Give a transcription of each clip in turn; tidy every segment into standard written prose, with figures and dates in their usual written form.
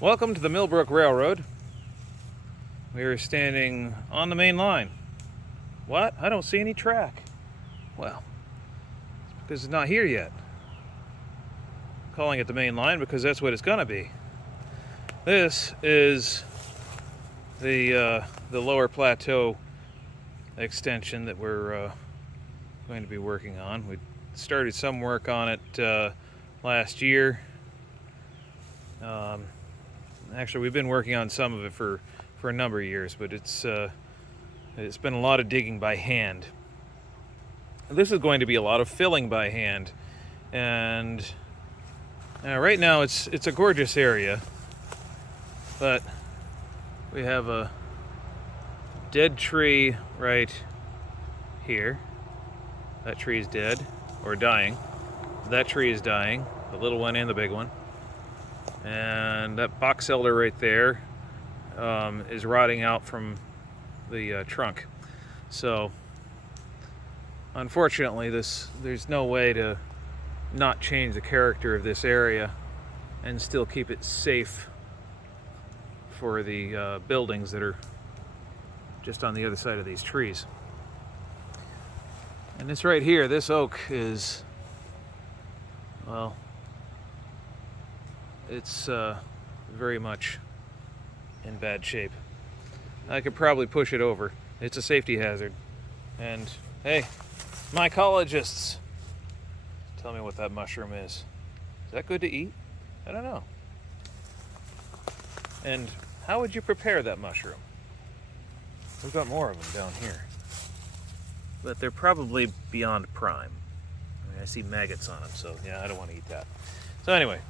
Welcome to the Mill Brook Railroad. We are standing on the main line. What? I don't see any track. Well, it's because it's not here yet. I'm calling it the main line because that's what it's gonna be. This is the lower plateau extension that we're going to be working on. We started some work on it last year. Actually, we've been working on some of it for a number of years, but it's been a lot of digging by hand. This is going to be a lot of filling by hand, and right now it's a gorgeous area, but we have a dead tree right here. That tree is dead or dying. That tree is dying, the little one and the big one. And that box elder right there is rotting out from the trunk. So unfortunately, there's no way to not change the character of this area and still keep it safe for the buildings that are just on the other side of these trees. And this right here, this oak is, well, it's very much in bad shape. I could probably push it over. It's a safety hazard. And hey, mycologists, tell me what that mushroom is. Is that good to eat? I don't know. And how would you prepare that mushroom? We've got more of them down here. But they're probably beyond prime. I mean, I see maggots on them, so yeah, I don't want to eat that. So anyway,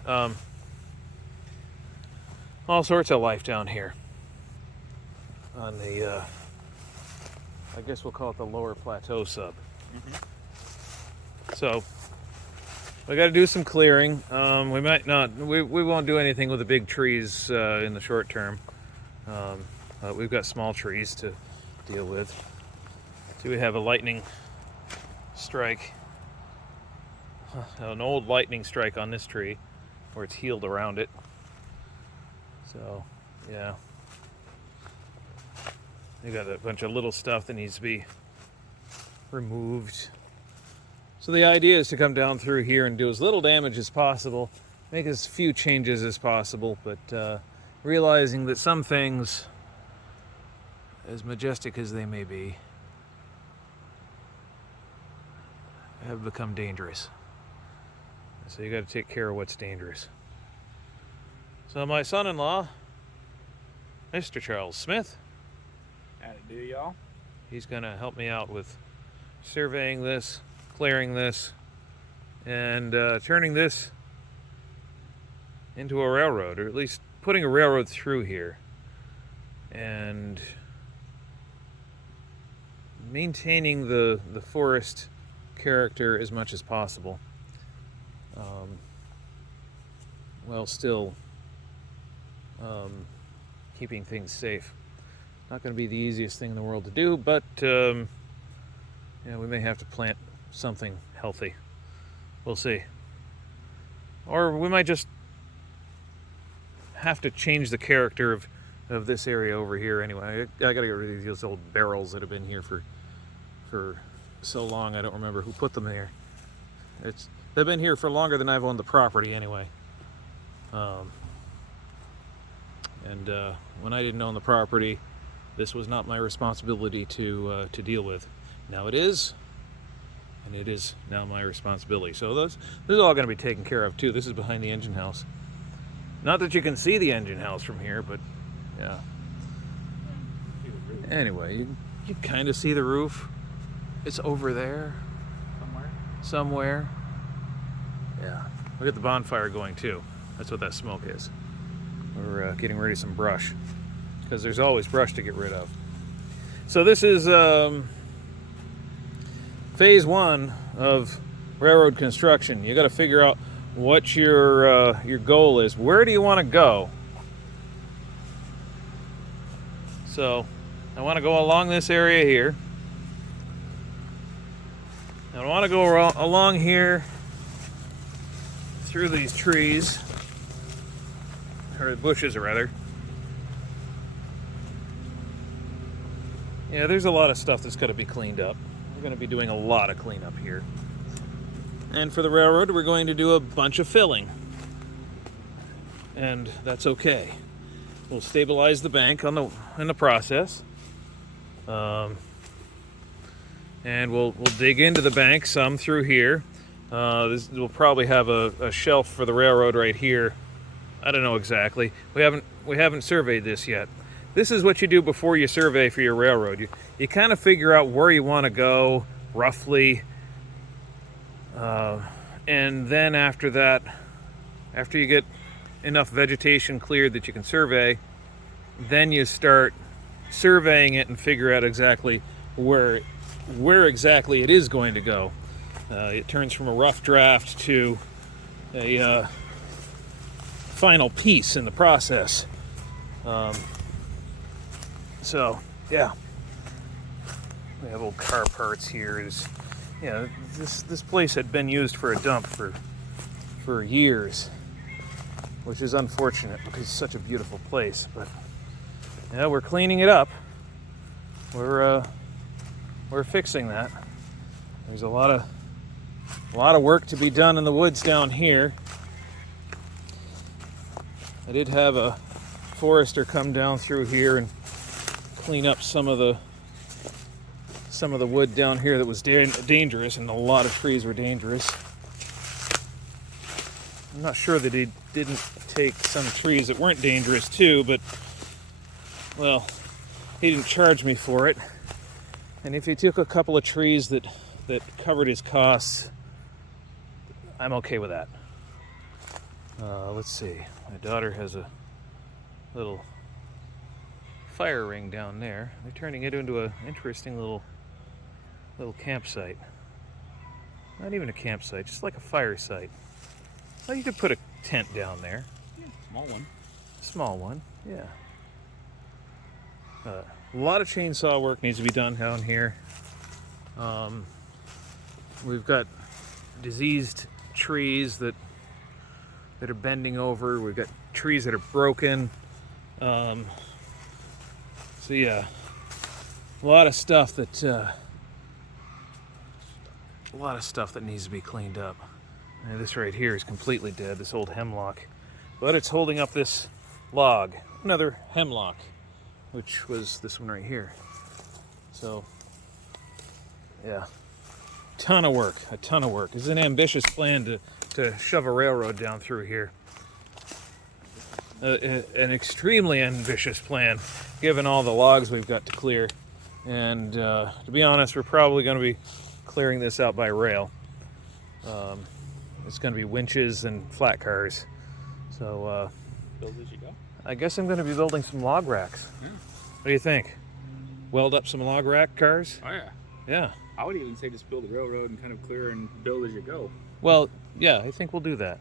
all sorts of life down here on the, I guess we'll call it the lower plateau sub. So we got to do some clearing. We might not, we won't do anything with the big trees in the short term. We've got small trees to deal with. See, we have a lightning strike, an old lightning strike on this tree where it's healed around it. So, yeah, you got a bunch of little stuff that needs to be removed. So the idea is to come down through here and do as little damage as possible, make as few changes as possible, but realizing that some things, as majestic as they may be, have become dangerous. So you got to take care of what's dangerous. So my son-in-law, Mr. Charles Smith, Howdy do, y'all. he's going to help me out with surveying this, clearing this, and turning this into a railroad, or at least putting a railroad through here, and maintaining the forest character as much as possible, while still keeping things safe. Not going to be the easiest thing in the world to do, but we may have to plant something healthy. We'll see. Or we might just have to change the character of this area over here anyway. I got to get rid of these old barrels that have been here for so long. I don't remember who put them there. They've been here for longer than I've owned the property anyway. And when I didn't own the property, this was not my responsibility to deal with. Now it is, and it is now my responsibility. So this is all going to be taken care of too. This is behind the engine house. Not that you can see the engine house from here, but yeah. Anyway, you kind of see the roof. It's over there. Somewhere. Yeah. Look at the bonfire going too. That's what that smoke is. We're getting rid of some brush, because there's always brush to get rid of. So this is phase one of railroad construction. You got to figure out what your goal is. Where do you want to go? So I want to go along this area here. I want to go along here through these trees. or the bushes rather. Yeah, there's a lot of stuff that's got to be cleaned up. We're going to be doing a lot of cleanup here. And for the railroad, we're going to do a bunch of filling. And that's okay. We'll stabilize the bank in the process. And we'll dig into the bank some through here. We'll probably have a shelf for the railroad right here. I don't know exactly. We haven't surveyed this yet. This is what you do before you survey for your railroad. You kind of figure out where you want to go roughly, and then after that, after you get enough vegetation cleared that you can survey, then you start surveying it and figure out exactly where exactly it is going to go. It turns from a rough draft to a final piece in the process. So yeah, we have old car parts here. This place had been used for a dump for years, which is unfortunate because it's such a beautiful place. But yeah, we're cleaning it up. We're fixing that. There's a lot of work to be done in the woods down here. I did have a forester come down through here and clean up some of the wood down here that was dangerous, and a lot of trees were dangerous. I'm not sure that he didn't take some trees that weren't dangerous too, but well, he didn't charge me for it. And if he took a couple of trees that covered his costs, I'm okay with that. Let's see. My daughter has a little fire ring down there. They're turning it into an interesting little campsite. Not even a campsite, just like a fire site. Well, you could put a tent down there. Yeah, small one. Small one, yeah. A lot of chainsaw work needs to be done down here. We've got diseased trees that are bending over. We've got trees that are broken. So yeah, a lot of stuff that needs to be cleaned up. And this right here is completely dead, this old hemlock. But it's holding up this log, another hemlock, which was this one right here. So, yeah, a ton of work. This is an ambitious plan to shove a railroad down through here. An extremely ambitious plan, given all the logs we've got to clear. And to be honest, we're probably going to be clearing this out by rail. It's going to be winches and flat cars. So Build as you go. I guess I'm going to be building some log racks. Yeah. What do you think? Weld up some log rack cars? Oh yeah. Yeah. I would even say just build a railroad and kind of clear and build as you go. Well, yeah, I think we'll do that.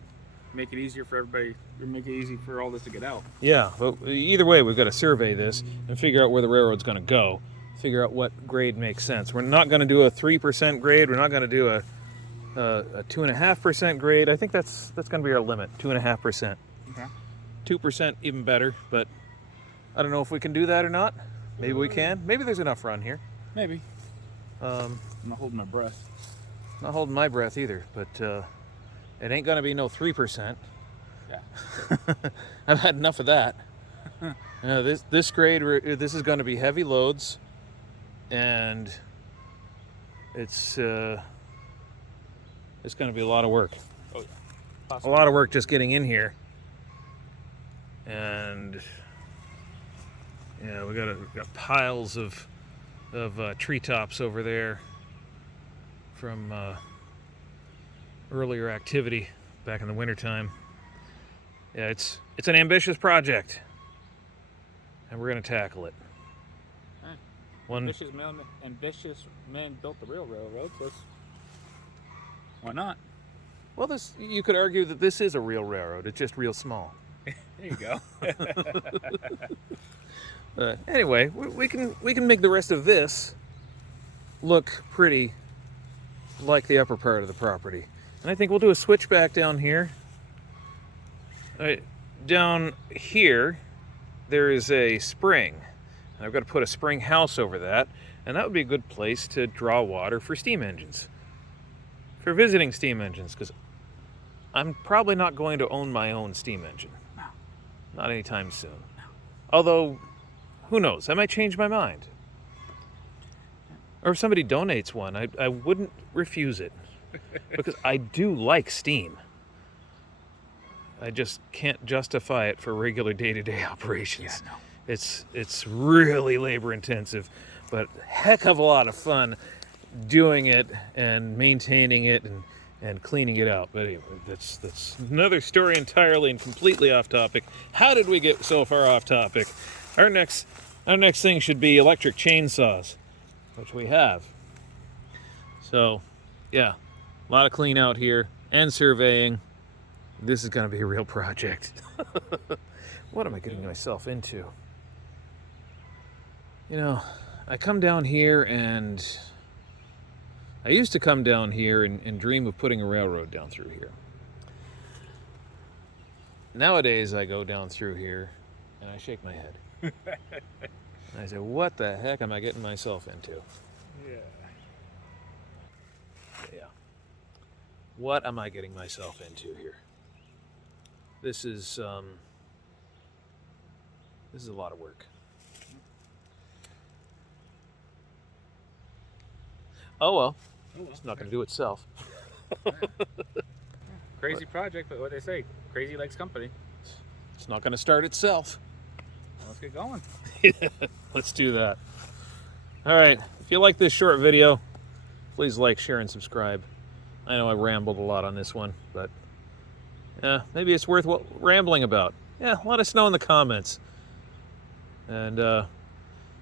Make it easier for everybody, or make it easy for all this to get out. Yeah, but either way, we've got to survey this and figure out where the railroad's going to go. Figure out what grade makes sense. We're not going to do a 3% grade. We're not going to do a 2.5% grade. I think that's going to be our limit, 2.5%. Okay. 2% even better, but I don't know if we can do that or not. Maybe we can. Maybe there's enough run here. Maybe. I'm not holding my breath. Not holding my breath either, but it ain't going to be no 3%. Yeah. I've had enough of that. This grade, this is going to be heavy loads, and it's going to be a lot of work. Oh yeah. A Possibly. lot of work just getting in here, and yeah, we got piles of treetops over there from earlier activity back in the wintertime. Yeah, it's an ambitious project, and we're going to tackle it. Hey, One, ambitious men built the real railroad, so why not? well, you could argue that this is a real railroad. It's just real small. There you go. Anyway, we can make the rest of this look pretty like the upper part of the property. And I think we'll do a switchback down here. down here, there is a spring. And I've got to put a spring house over that, and that would be a good place to draw water for steam engines. For visiting steam engines, because I'm probably not going to own my own steam engine. No. Not anytime soon. No. Although, who knows? I might change my mind. Or if somebody donates one, I wouldn't refuse it. Because I do like steam. I just can't justify it for regular day-to-day operations. Yeah, no. It's really labor intensive, but heck of a lot of fun doing it and maintaining it and cleaning it out. But anyway, that's another story entirely and completely off topic. How did we get so far off topic? Our next thing should be electric chainsaws, which we have. So, yeah, a lot of clean out here and surveying. This is going to be a real project. What am I getting myself into? You know, I come down here and I used to come down here and dream of putting a railroad down through here. Nowadays, I go down through here and I shake my head. And I say, what the heck am I getting myself into? Yeah. Yeah. What am I getting myself into here? This is a lot of work. Oh well, it's not going to do itself. Crazy project, but what they say, crazy likes company. It's not going to start itself. Let's get going. Let's do that. All right, if you like this short video, please like, share, and subscribe. I know I rambled a lot on this one, but maybe it's worth rambling about. Yeah, let us know in the comments. And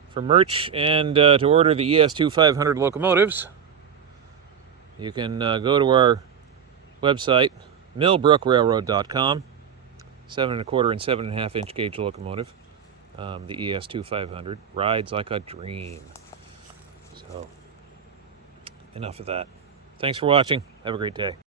for merch and to order the ES2500 locomotives, you can go to our website, millbrookrailroad.com. 7¼ and 7½ inch gauge locomotive. The ES2500 rides like a dream. So, enough of that. Thanks for watching. Have a great day.